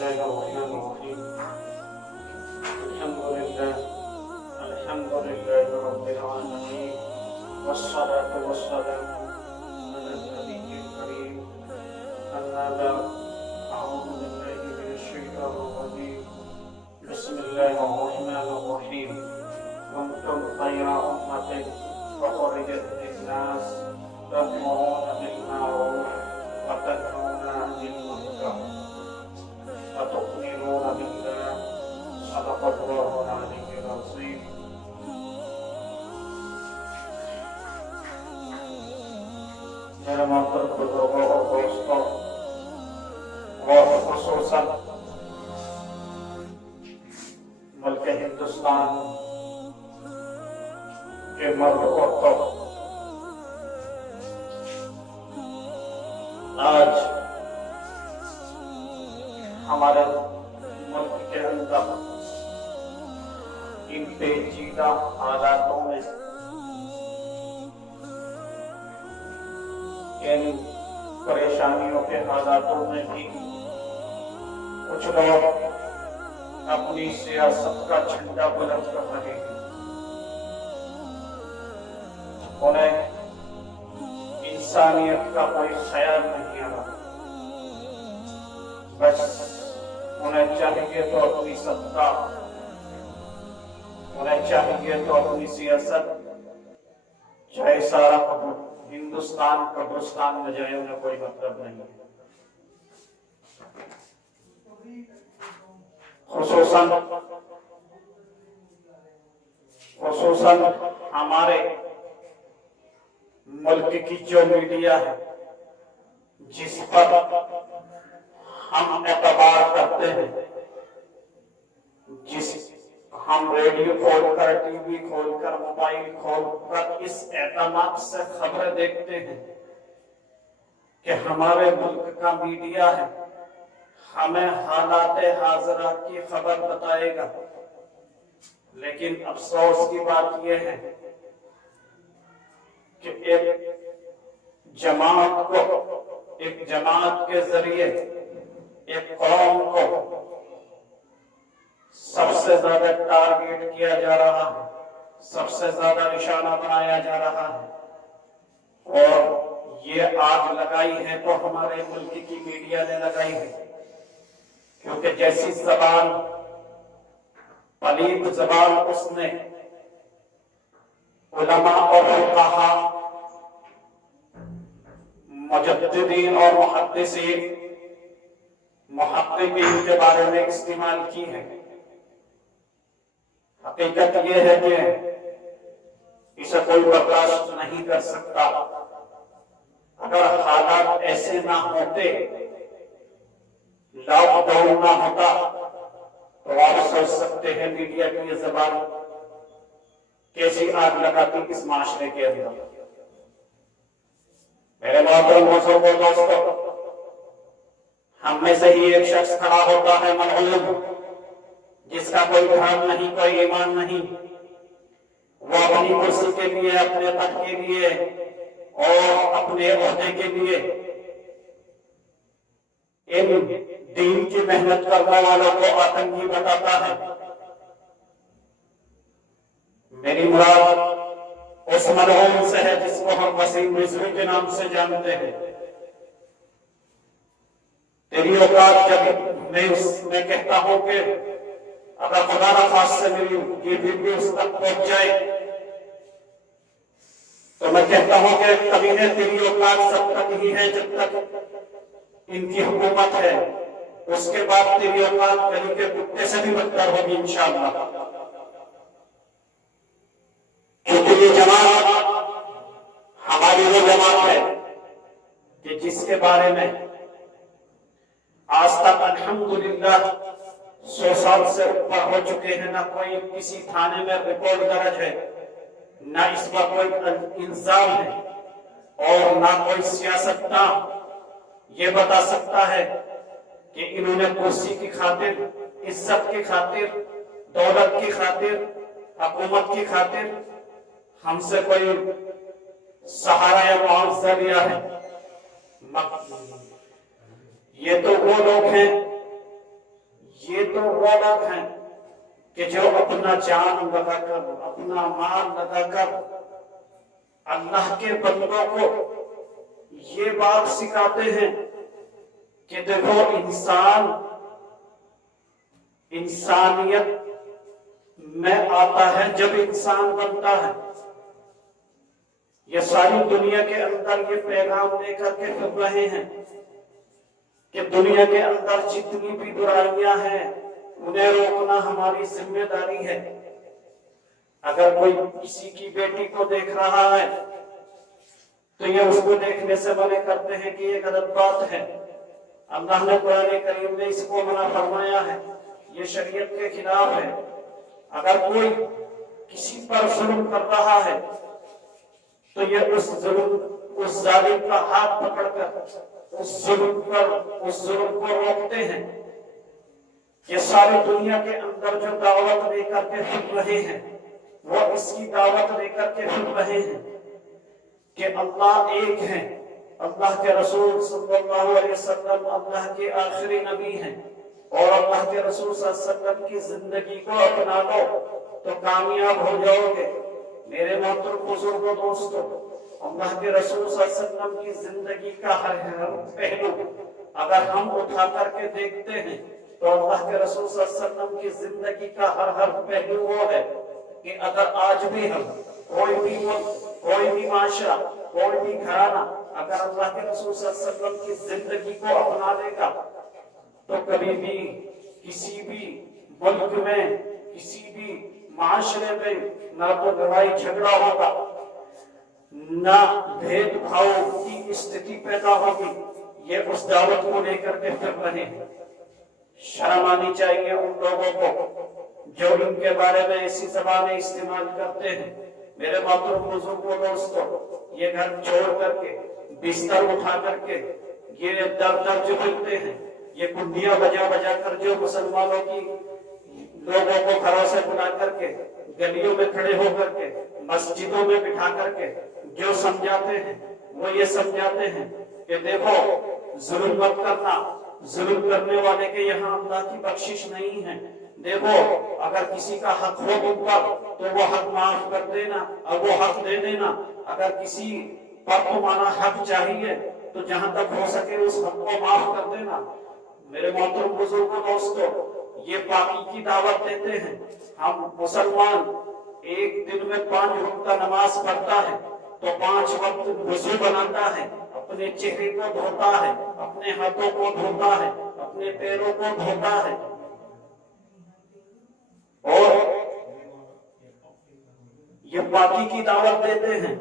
الله الرحمن الرحيم الحمد لله رب العالمين والصلاة والسلام على النبي الكريم أما بعد أعوذ بالله من الشيطان الرجيم بسم الله الرحمن الرحيم كنتم خير أمة أخرجت للناس تأمرون بالمعروف وتنهون عن المنكر وتؤمنون بالله صدق الله العلي العظيم. میرے محترم بزرگوں اور دوستوں اور خصوصاً ملک ہندوستان کے مرد عورتوں، آج ہمارے ملک کے اندر ان پیچیدہ حالاتوں میں، ان پریشانیوں کے حالاتوں میں بھی کچھ لوگ اپنی سیاست کا جھنڈا بلند کر رہے ہیں. انہیں انسانیت کا کوئی خیال نہیں آ رہا. بس انہیں چاہیے تو اپنی ستا، انہیں چاہیے تو اپنی سیاست، چاہے سارا ہندوستان قبرستان میں جائے، انہیں کوئی مطلب نہیں. خصوصاً ہمارے ملک کی جو میڈیا ہے، جس پر ہم اعتبار کرتے ہیں، ہم ریڈیو کھول کر، ٹی وی کھول کر، موبائل کھول کر اس اعتماد سے خبریں دیکھتے ہیں کہ ہمارے ملک کا میڈیا ہے، ہمیں حالات حاضرہ کی خبر بتائے گا. لیکن افسوس کی بات یہ ہے کہ ایک جماعت کے ذریعے ایک قوم کو سب سے زیادہ ٹارگیٹ کیا جا رہا ہے، سب سے زیادہ نشانہ بنایا جا رہا ہے. اور یہ آگ لگائی ہے تو ہمارے ملک کی میڈیا نے لگائی ہے، کیونکہ جیسی زبان، پلیت زبان اس نے علماء اور فقہا، مجددین اور محدثین، محققین کے بارے میں استعمال کی ہے. حقیقت یہ ہے کہ اسے کوئی برداشت نہیں کر سکتا. اگر حالات ایسے نہ ہوتے، لاک ڈاؤن نہ ہوتا، تو آپ سوچ سکتے ہیں میڈیا کی یہ زبان کیسی آگ لگاتی اس معاشرے کے اندر. میرے محترم بزرگوں دوستوں، ہم میں سے ہی ایک شخص کھڑا ہوتا ہے ملعون، جس کا کوئی دھرم نہیں، کوئی ایمان نہیں. وہ اپنی کرسی کے لیے، اپنے پد کے لیے اور اپنے عہدے کے لیے ان دین کی محنت کرنے والوں کو آتنکی بتاتا ہے. میری مراد اس ملعون سے ہے جس کو ہم وسیم رضوی کے نام سے جانتے ہیں. تیری اوقات جب میں کہتا ہوں کہ اگر خدا نخواست سے میری یہ ویڈیو اس تک پہنچ جائے تو میں کہتا ہوں کہ کمینے تیری اوقات سب تک ہی ہے جب تک ان کی حکومت ہے. اس کے بعد تیری اوقات گلی کے کتے سے بھی بدتر ہوگی انشاءاللہ. کیونکہ یہ جماعت ہماری وہ جماعت ہے کہ جس کے بارے میں آج تک الحمدللہ 100 سال سے اوپر ہو چکے ہیں، نہ کوئی کسی تھانے میں رپورٹ درج ہے، نہ اس پر کوئی الزام ہے، اور نہ کوئی سیاستداں یہ بتا سکتا ہے کہ انہوں نے کرسی کی خاطر، عزت کی خاطر، دولت کی خاطر، حکومت کی خاطر ہم سے کوئی سہارا یا معاوضہ لیا ہے. یہ تو وہ لوگ ہیں اپنا جان لگا کر، اپنا مال لگا کر اللہ کے بندوں کو یہ بات سکھاتے ہیں کہ دیکھو انسانیت میں آتا ہے جب انسان بنتا ہے۔ یہ ساری دنیا کے اندر یہ پیغام لے کر کے پھر رہے ہیں کہ دنیا کے اندر جتنی بھی برائیاں ہیں انہیں روکنا ہماری ذمہ داری ہے۔ اگر کوئی کسی کی بیٹی کو دیکھ رہا ہے تو یہ اس کو دیکھنے سے منع کرتے ہیں کہ یہ غلط بات ہے۔ اللہ نے قرآن کریم میں اس کو منع فرمایا ہے، یہ شریعت کے خلاف ہے۔ اگر کوئی کسی پر ظلم کر رہا ہے تو یہ اس ظالم کا ہاتھ پکڑ کر اس ظلم کو روکتے ہیں۔ یہ ساری دنیا کے اندر جو دعوت لے کر کے پھر رہے ہیں وہ اس کی دعوت لے کر کے پھر رہے ہیں کہ اللہ ایک ہے، اللہ کے رسول صلی اللہ علیہ وسلم اللہ کے آخری نبی ہیں، اور اللہ کے رسول صلی اللہ علیہ وسلم کی زندگی کو اپنا لو تو کامیاب ہو جاؤ گے۔ میرے محترم بزرگوں دوستوں، اللہ کے رسول صلی اللہ علیہ وسلم کی زندگی کا ہر پہلو اگر ہم اٹھا کر کے دیکھتے ہیں تو اللہ کے رسول صلی اللہ علیہ وسلم کی زندگی کا ہر پہلو وہ ہے کہ اگر آج بھی ہم کوئی بھی ملک، کوئی بھی معاشرہ، کوئی بھی گھرانہ اگر اللہ کے رسول صلی اللہ علیہ وسلم کی زندگی کو اپنا لے گا تو کبھی بھی کسی بھی ملک میں، کسی بھی معاشرے میں نہ تو لڑائی جھگڑا ہوگا، نہ بھید بھاؤ کی استھتی پیدا ہوگی۔ یہ اس دعوت کو لے کر کے پھر رہے ہیں۔ شرم آنی چاہیے ان لوگوں کو جو ان کے بارے میں ایسی زبانیں استعمال کرتے ہیں۔ میرے محترم بزرگوں دوستوں، یہ گھر چھوڑ کر کے، بستر اٹھا کر کے یہ در در جو ملتے ہیں، یہ کنڈیاں بجا بجا کر جو مسلمانوں کی لوگوں کو گھروں سے بلا کر کے، گلیوں میں کھڑے ہو کر کے، مسجدوں میں بٹھا کر کے جو سمجھاتے ہیں وہ یہ سمجھاتے ہیں کہ دیکھو ظلم مت کرنا، ظلم کرنے والے کے یہاں اللہ کی بخشش نہیں ہے۔ دیکھو اگر کسی کا حق ہو تم پر تو وہ حق معاف کر دینا اور وہ حق دے دینا۔ اگر کسی پر تمہارا حق چاہیے تو جہاں تک ہو سکے اس حق کو معاف کر دینا۔ میرے محترم بزرگوں دوستوں، یہ پاکی کی دعوت دیتے ہیں۔ ہم مسلمان ایک دن میں 5 وقت کا نماز پڑھتا ہے تو 5 وقت وضو بناتا ہے، اپنے چہرے کو دھوتا ہے، اپنے ہاتھوں کو دھوتا ہے، اپنے پیروں کو دھوتا ہے، اور یہ پاکی کی دعوت دیتے ہیں۔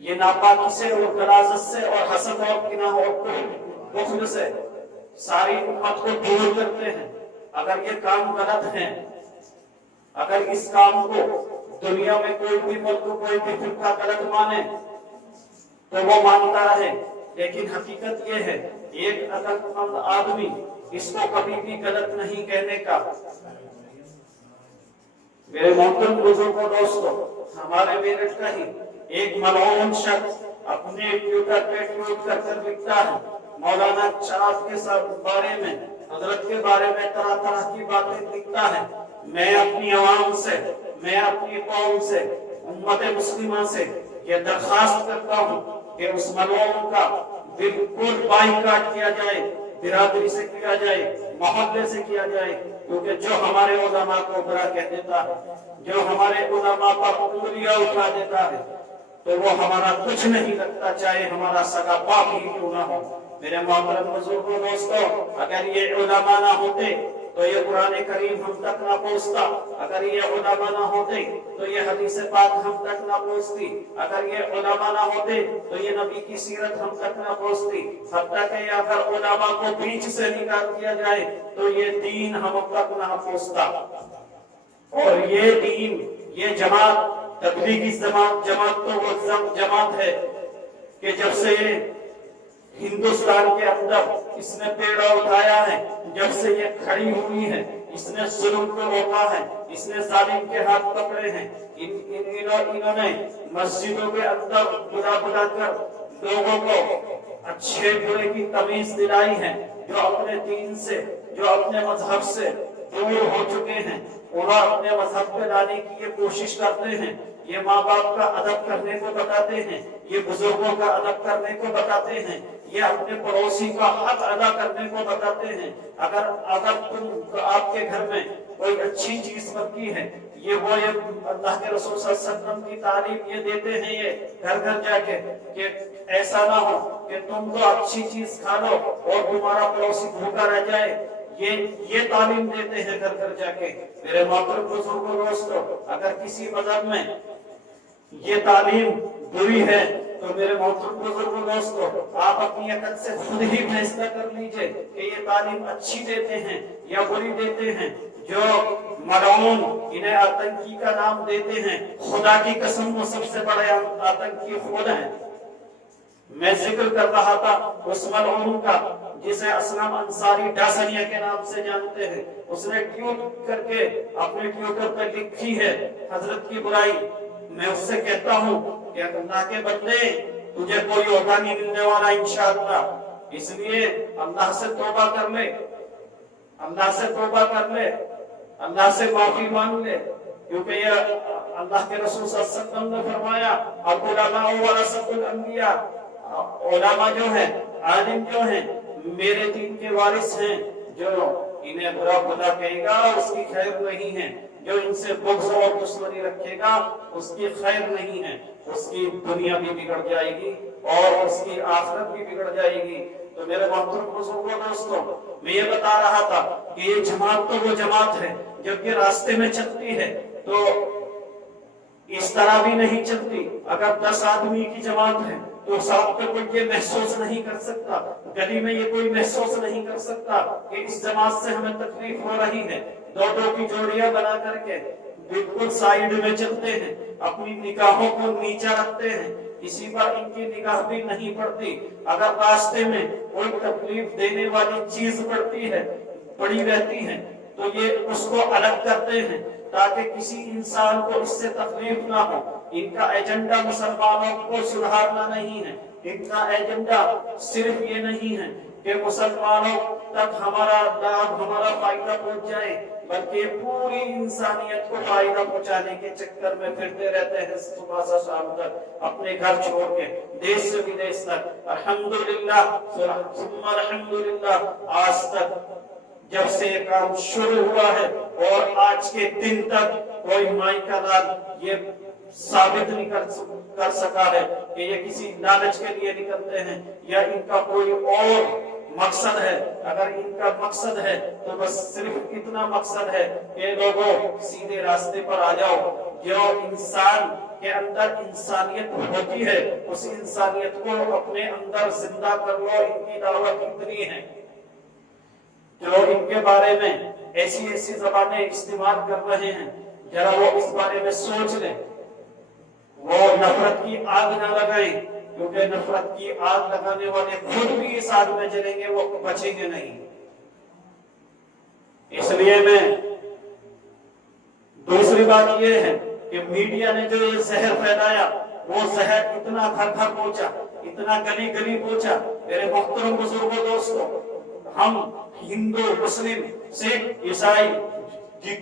یہ ناپاکی سے اور غلاظت سے اور حسد اور کینہ اور بخل سے ساری امت کو دور کرتے ہیں۔ اگر یہ کام غلط ہے، اگر اس کام کو دنیا میں کوئی بھی ملک، کوئی بھی فرقہ غلط مانے تو وہ مانتا رہے، لیکن حقیقت یہ ہے ایک عقل مند آدمی اس کو کبھی بھی غلط نہیں کہنے کا۔ میرے محترم بزرگوں دوستوں، ہمارے میرٹھ کا ہی ایک ملعون شخص اپنے ٹویٹر پہ ٹویٹ کر کر لکھتا ہے مولانا چراغ کے بارے میں، حضرت کے بارے میں طرح طرح کی باتیں لکھتا ہے۔ میں اپنی عوام سے، میں اپنی قوم سے، امت مسلمہ سے یہ درخواست کرتا ہوں کہ اس ملعون کا بالکل بائیکاٹ کیا جائے، برادری سے کیا جائے، محلے سے کیا جائے، کیونکہ جو ہمارے علماء کو برا کہہ دیتا ہے، جو ہمارے علماء پر انگلیاں اٹھا دیتا ہے تو وہ ہمارا کچھ نہیں لگتا، چاہے ہمارا سگا باپ ہی کیوں نہ ہو۔ میرے محترم بزرگوں دوستوں، اگر یہ علماء نہ ہوتے تو یہ قرآن کریم ہم تک نہ پہنچتا، اگر یہ علماء نہ ہوتے تو یہ حدیث پاک ہم تک نہ پہنچتی، اگر یہ علماء نہ ہوتے تو یہ نبی کی سیرت ہم تک نہ پہنچتی، حتیٰ کہ اگر علماء کو بیچ سے نکال دیا جائے تو یہ دین ہم تک نہ پہنچتا۔ اور یہ دین، یہ جماعت، تبلیغی جماعت تو وہ جماعت ہے کہ جب سے ہندوستان کے اندر اس نے پیڑا اٹھایا ہے، جب سے یہ کھڑی ہوئی ہے، اس نے ظلم کو روکا ہے، اس نے ظالم کے ہاتھ پکڑے ہیں۔ انہوں نے مسجدوں کے اندر بلا بلا کر لوگوں کو اچھے برے کی تمیز دلائی ہے، جو اپنے دین سے، جو اپنے مذہب سے دور ہو چکے ہیں، انہیں اپنے مذہب پہ لانے کی یہ کوشش کرتے ہیں۔ یہ ماں باپ کا ادب کرنے کو بتاتے ہیں، یہ بزرگوں کا ادب کرنے کو بتاتے ہیں، یہ اپنے پڑوسی کا حق ادا کرنے کو بتاتے ہیں۔ اگر آپ کے گھر میں کوئی اچھی چیز بنتی ہے، یہ اللہ کے رسول صلی اللہ علیہ وسلم کی تعلیم یہ دیتے ہیں، یہ گھر گھر جا کے، کہ ایسا نہ ہو کہ تم تو اچھی چیز کھا لو اور تمہارا پڑوسی بھوکا رہ جائے۔ یہ تعلیم دیتے ہیں گھر گھر جا کے۔ میرے محترم بزرگوں دوستو، اگر کسی مذہب میں یہ تعلیم بری ہے تو میرے محترم بزرگوں دوستو، آپ اپنی عقل سے خود ہی فیصلہ کر لیجئے کہ یہ تعلیم اچھی دیتے ہیں یا بری دیتے ہیں۔ جو ملعون انہیں آتنکی کا نام دیتے ہیں، خدا کی قسم وہ سب سے بڑے آتنکی خود ہیں۔ میں ذکر کر رہا تھا اس ملعون کا جسے اسلم انصاری ڈاسنیا کے نام سے جانتے ہیں۔ اس نے ٹویٹ کر کے اپنے ٹویٹر پر لکھی ہے حضرت کی برائی۔ میں اس سے کہتا ہوں کہ اللہ کے بندے، تجھے کوئی عہدہ نہیں ملنے والا انشاءاللہ، اس لیے اللہ سے توبہ کر لے، اللہ سے توبہ کر لے، اللہ سے معافی مانگ لے، کیونکہ یہ اللہ کے رسول صلی اللہ علیہ وسلم نے فرمایا العلماء ورثۃ الانبیاء، علماء جو ہیں، عالم جو ہیں، میرے دین کے وارث ہیں۔ جو انہیں برا بھلا کہے گا اس کی خیر نہیں ہے، جو ان سے بغض اور دشمنی رکھے گا اس کی خیر نہیں ہے، اس کی دنیا بھی بگڑ جائے گی اور اس کی آخرت بھی بگڑ جائے گی۔ تو میرے محترم بزرگوں دوستوں، میں یہ بتا رہا تھا کہ یہ جماعت تو وہ جماعت ہے جب یہ راستے میں چلتی ہے تو اس طرح بھی نہیں چلتی۔ اگر 10 آدمی کی جماعت ہے تو ساتھ پہ کوئی یہ محسوس نہیں کر سکتا، گلی میں یہ کوئی محسوس نہیں کر سکتا کہ اس جماعت سے ہمیں تکلیف ہو رہی ہے۔ دو کی جوڑیاں بنا کر کے بالکل سائیڈ میں چلتے ہیں، اپنی نگاہوں کو نیچا رکھتے ہیں، کسی پر ان کی نگاہ بھی نہیں پڑتی۔ اگر راستے میں کوئی تکلیف دینے والی چیز پڑی رہتی ہے تو یہ اس کو الگ کرتے ہیں تاکہ کسی انسان کو اس سے تکلیف نہ ہو۔ ان کا ایجنڈا مسلمانوں کو سدھارنا نہیں ہے، ان کا ایجنڈا صرف یہ نہیں ہے کہ مسلمانوں تک ہمارا لابھ، ہمارا فائدہ پہنچ جائے، بلکہ پوری انسانیت کو فائدہ پہنچانے کے چکر میں پھرتے رہتے ہیں صبح سے شام تک، اپنے گھر چھوڑ کے دیش سے ودیش تک۔ الحمدللہ ثم الحمدللہ، آج تک جب سے یہ کام شروع ہوا ہے اور آج کے دن تک کوئی مائی کا لال یہ ثابت نہیں کر سکا ہے کہ یہ کسی لالچ کے لیے نکلتے ہیں یا ان کا کوئی اور مقصد ہے۔ اگر ان کا مقصد ہے تو بس صرف اتنا مقصد ہے کہ لوگوں سیدھے راستے پر آ جاؤ۔ جو انسان کے اندر انسانیت ہوتی ہے اس انسانیت کو اپنے اندر زندہ کر لو، ان کی دعوت اتنی ہے۔ جو ان کے بارے میں ایسی زبانیں استعمال کر رہے ہیں، ذرا وہ اس بارے میں سوچ لیں، وہ نفرت کی آگ نہ لگائیں، کیونکہ نفرت کی آگ لگانے والے خود بھی اس آگ میں جلیں گے، وہ بچیں گے نہیں۔ اس لیے میں دوسری بات یہ ہے کہ میڈیا نے جو یہ زہر پھیلایا، وہ زہر اتنا گھر گھر پہنچا، اتنا گلی گلی پہنچا۔ میرے محترم بزرگوں دوستوں، ہم ہندو، مسلم، سکھ، عیسائی،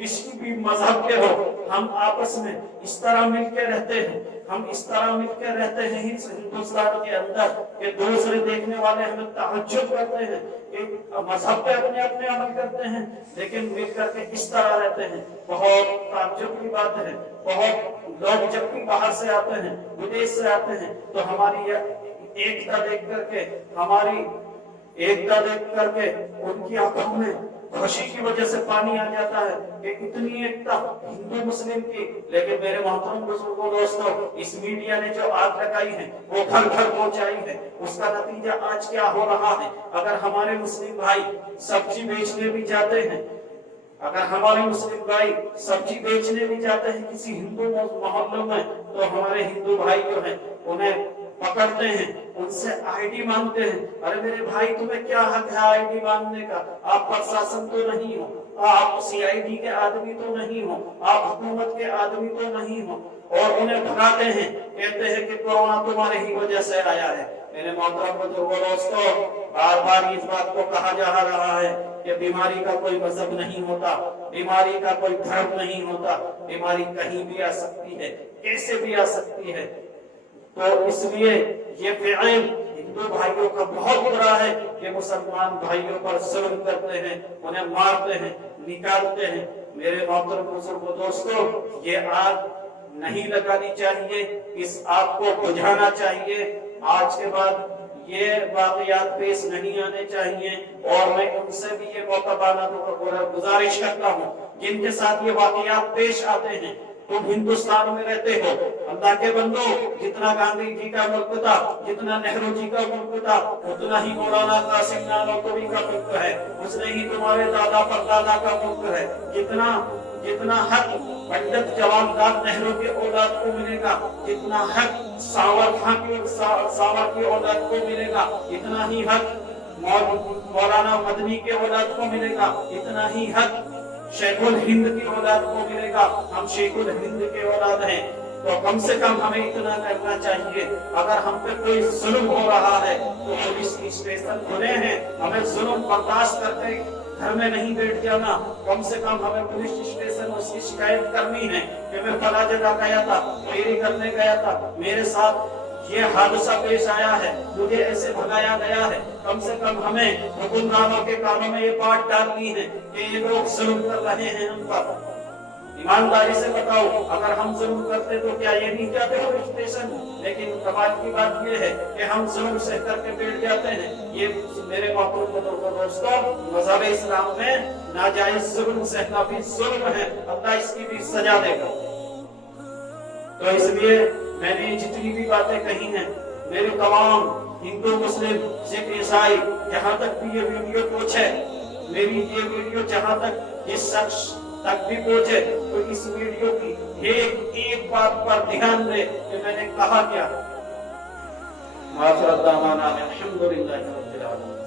کسی بھی مذہب کے ہو، ہم آپس میں اس طرح مل کے رہتے ہیں، ہم اس طرح مل کے رہتے ہیں اس ہندوستان کے اندر کہ دوسرے دیکھنے والے ہمیں تعجب کرتے ہیں کہ مذہب پہ اپنے اپنے عمل کرتے ہیں لیکن مل کر کے اس طرح رہتے ہیں۔ بہت تعجب کی بات ہے۔ بہت لوگ جب بھی باہر سے آتے ہیں، ودیش سے آتے ہیں، تو ہماری ایکتا دیکھ کر کے ان کی آنکھوں میں خوشی کی وجہ سے پانی آ جاتا ہے کہ اتنی ایکتا ہندو مسلم کی۔ لیکن میرے محترم بزرگوں دوستوں، اس میڈیا نے جو آگ لگائی ہے وہ گھر گھر پہنچائی ہے، اس کا نتیجہ آج کیا ہو رہا ہے۔ اگر ہمارے مسلم بھائی سبزی بیچنے بھی جاتے ہیں، کسی ہندو محلوں میں، تو ہمارے ہندو بھائی جو ہیں انہیں پکڑتے ہیں، ان سے آئی ڈی مانگتے ہیں۔ ارے میرے بھائی، تمہیں کیا حق ہے آئی ڈی مانگنے کا؟ آپ پرشاسن تو نہیں ہو، آپ سی آئی ڈی کے آدمی تو نہیں ہو، آپ حکومت کے آدمی تو نہیں ہو، اور انہیں بھگاتے ہیں، کہتے ہیں کہ کورونا تمہارے ہی وجہ سے آیا ہے۔ میرے محترم بزرگوں دوستوں، بار بار اس بات کو کہا جا رہا ہے کہ بیماری کا کوئی مذہب نہیں ہوتا، بیماری کا کوئی دھرم نہیں ہوتا، بیماری کہیں بھی آ سکتی ہے، کیسے بھی آ سکتی ہے۔ تو اس لیے یہ فعل ہندو بھائیوں کا بہت برا ہے کہ مسلمان بھائیوں پر ظلم کرتے ہیں، انہیں مارتے ہیں، نکالتے ہیں۔ میرے محترم بزرگوں دوستوں، یہ آگ نہیں لگانی چاہیے، اس آگ کو بجھانا چاہیے۔ آج کے بعد یہ واقعات پیش نہیں آنے چاہیے، اور میں ان سے بھی یہ موقعانہ گزارش کرتا ہوں جن کے ساتھ یہ واقعات پیش آتے ہیں۔ تم ہندوستان میں رہتے ہو، اللہ کے بندو، جتنا گاندھی جی کا ملک تھا، جتنا نہرو جی کا ملک تھا، اتنا ہی مولانا قاسم نانوتوی کا ملک ہے، اتنا ہی تمہارے دادا پردادا کا ملک ہے۔ جتنا حق پنڈت جواہر لال نہرو کے اولاد کو ملے گا، جتنا حق ساور کی اولاد کو ملے گا، اتنا ہی حق مولانا مدنی کے اولاد کو ملے گا، اتنا ہی حق شیخ الہند کی اولاد کو ملے گا۔ ہم شیخ الہند کے اولاد ہیں، تو کم سے کم ہمیں اتنا کرنا چاہیے۔ اگر ہم پہ کوئی ظلم ہو رہا ہے تو پولیس اسٹیشن کھلے ہیں، ہمیں ظلم برداشت کرتے گھر میں نہیں بیٹھ جانا۔ کم سے کم ہمیں پولیس اسٹیشن اس کی شکایت کرنی ہے کہ میں فلاں جگہ گیا تھا، چوری کرنے گیا تھا، میرے ساتھ یہ حادثہ پیش آیا ہے، مجھے ایسے بھگایا گیا ہے۔ کم سے کم ہمیں حکمرانوں کے کانوں میں یہ بات ڈالنی ہے کہ یہ لوگ ظلم کر رہے ہیں ہم پر۔ ایمانداری سے بتاؤ، اگر ہم ظلم کرتے تو کیا یہ نہیں جاتے پولیس اسٹیشن؟ لیکن کمال کی بات یہ ہے کہ ہم ظلم سہ کر کے بیٹھ جاتے ہیں۔ یہ میرے محترم دوستوں، مذہب اسلام میں ناجائز ظلم سہنا بھی ظلم ہے، اللہ اس کی بھی سزا دے گا۔ تو اس لیے میں نے جتنی بھی باتیں کہی ہیں، میرے تمام ہندو مسلم سکھ عیسائی جہاں تک بھی یہ ویڈیو پہنچے، میری یہ ویڈیو جہاں تک جس شخص تک بھی پہنچے، تو اس ویڈیو کی ایک بات پر دھیان دے کہ میں نے کہا کیا۔ معاشرت دامانا الحمدللہ رب العالمین۔